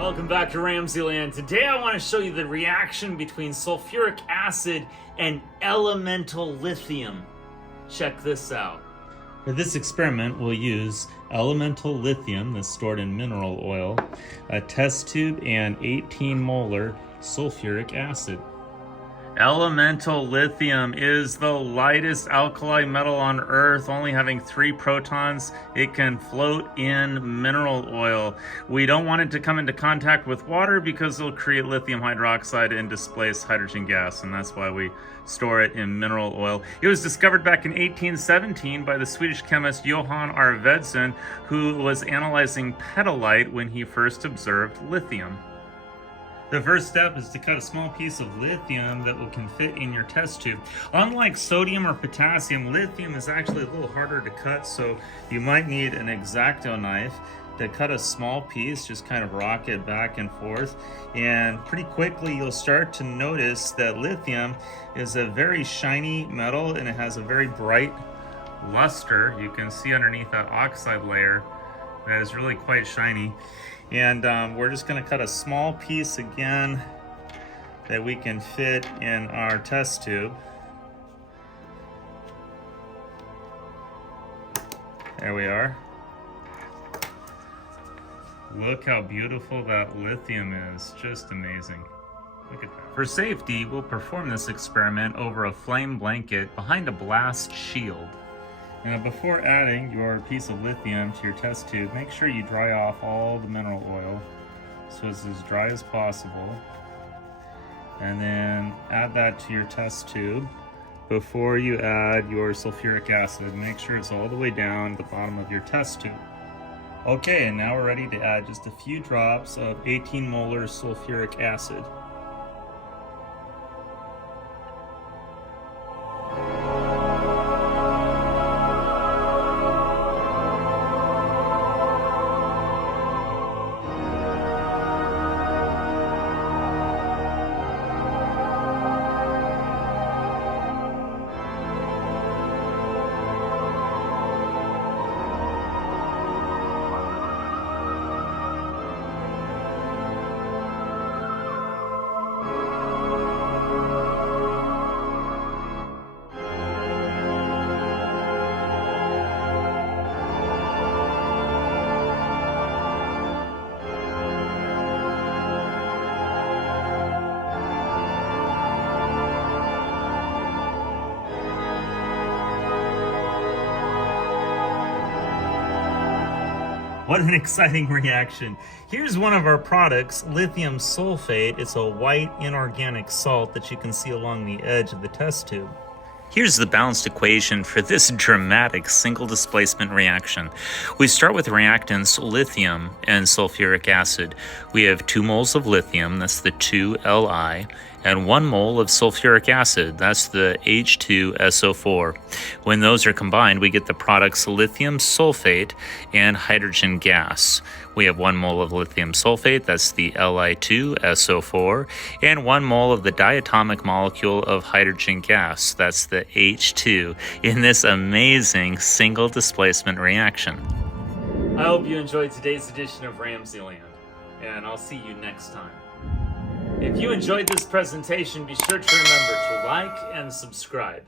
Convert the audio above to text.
Welcome back to RamZland. Today I want to show you the reaction between sulfuric acid and elemental lithium. Check this out. For this experiment, we'll use elemental lithium that's stored in mineral oil, a test tube, and 18 molar sulfuric acid. Elemental lithium is the lightest alkali metal on Earth, only having 3 protons. It can float in mineral oil. We don't want it to come into contact with water because it'll create lithium hydroxide and displace hydrogen gas, and that's why we store it in mineral oil. It was discovered back in 1817 by the Swedish chemist Johan RamZland, who was analyzing petalite when he first observed lithium. The first step is to cut a small piece of lithium that can fit in your test tube. Unlike sodium or potassium, lithium is actually a little harder to cut, so you might need an X-Acto knife to cut a small piece. Just kind of rock it back and forth, and pretty quickly you'll start to notice that lithium is a very shiny metal and it has a very bright luster. You can see underneath that oxide layer that is really quite shiny. And we're just going to cut a small piece again that we can fit in our test tube. There we are. Look how beautiful that lithium is. Just amazing. Look at that. For safety, we'll perform this experiment over a flame blanket behind a blast shield. Now, before adding your piece of lithium to your test tube, make sure you dry off all the mineral oil so it's as dry as possible. And then add that to your test tube. Before you add your sulfuric acid, make sure it's all the way down at the bottom of your test tube. Okay, and now we're ready to add just a few drops of 18 molar sulfuric acid. What an exciting reaction. Here's one of our products, lithium sulfate. It's a white inorganic salt that you can see along the edge of the test tube. Here's the balanced equation for this dramatic single displacement reaction. We start with reactants lithium and sulfuric acid. We have 2 moles of lithium, that's the 2Li, and 1 mole of sulfuric acid, that's the H2SO4. When those are combined, we get the products lithium sulfate and hydrogen gas. We have 1 mole of lithium sulfate, that's the Li2SO4, and 1 mole of the diatomic molecule of hydrogen gas, that's the H2, in this amazing single displacement reaction. I hope you enjoyed today's edition of RamZland, and I'll see you next time. If you enjoyed this presentation, be sure to remember to like and subscribe.